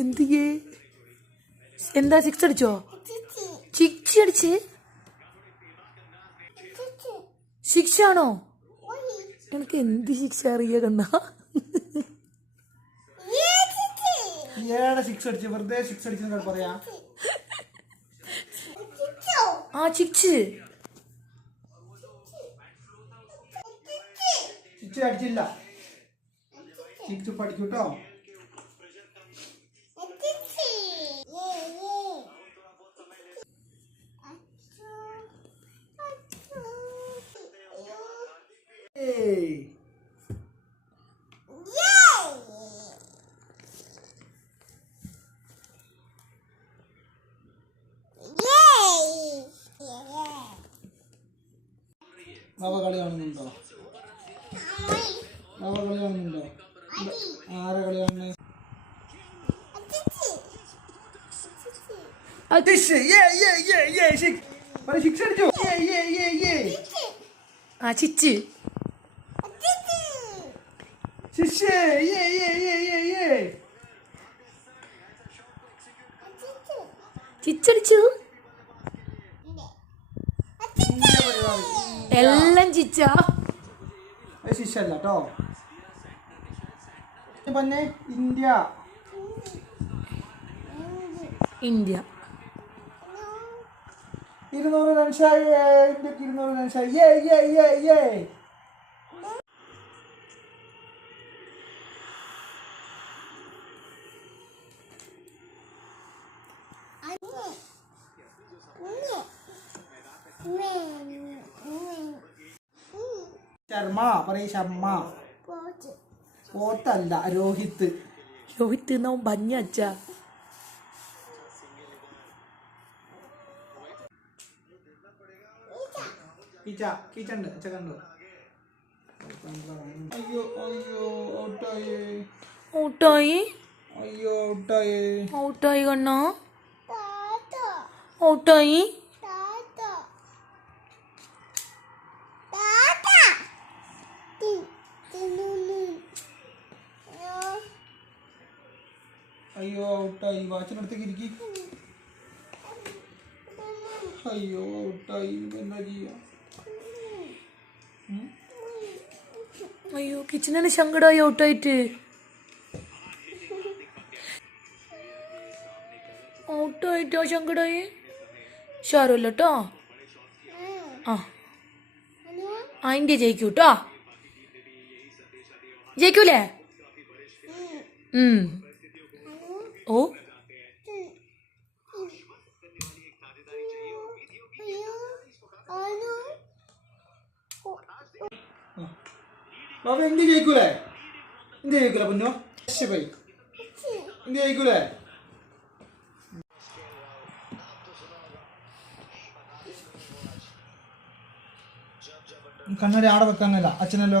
എന്തിയേ? എന്താ സിക്സ് അടിച്ചോ? സിക്സ് അടിച്ച്? ശിക്ഷ ആണോ? എനിക്ക് എന്ത് ശിക്ഷ അറിയ കണ്ണാ? സിക്സ് സിക്സ് ആ ചിക്സ് സിക്സ് അടിച്ചില്ല. ചിക്സ് പഠിക്കൂട്ടോ ഏയ് ബാബ കളി കാണുന്നുണ്ടോ ബാബ കളി കാണുന്നുണ്ടോ ആരെ കളി കാണുന്നത് സിക്സ് ഏ ഏ ഏ ഏ ഏ ഏ ഏ ഏ ചിച്ചടിച്ചു? എല്ലാം ചിച്ചാ? അത് കേട്ടോ പിന്നെ ഇന്ത്യ. ഇന്ത്യ. ഇരുന്നൂറ് റൺസായി ഇന്ത്യയ്ക്ക് ഇരുന്നൂറ് റൺസായി ഏ ഏ ഏ ഏ ശർമ്മ പറയ ശർമ്മ. പോത്തല്ല രോഹിത് രോഹിത് എന്നാവും ഭഞ്ഞ അച്ഛ. കീച്ച കീച്ചുണ്ട് അച്ഛ കണ്ടു? അയ്യോ അയ്യോ ഔട്ടായേ. ഔട്ടായി? അയ്യോ ഔട്ടായേ. ഔട്ടായി കണ്ണാ. ഔട്ടായി അയ്യോ. ഔട്ടായി വാച്ചിനടുത്തേക്ക് ഇരിക്കി. അയ്യോ ഔട്ടായി എന്താ ചെയ്യാ? അയ്യോ കിച്ചണിന് സങ്കടമായി ഔട്ടായിട്ട് ഔട്ടായിട്ടോ സങ്കടമായി ഷാറുല്ല കേട്ടോ ആ. ആ ഇന്ത്യ ജയിക്കൂ കേട്ടോ ജയിക്കൂലേ. ഓ. ബാബു ഇന്ത്യ ജയിക്കൂലേ? ഇന്ത്യ ജയിക്കൂലേ പൊന്നോ? പോയി. ഇന്ത്യ ജയിക്കൂലേ? കണ്ണടി ആടെ വെക്കാനല്ല അച്ഛനെല്ലാം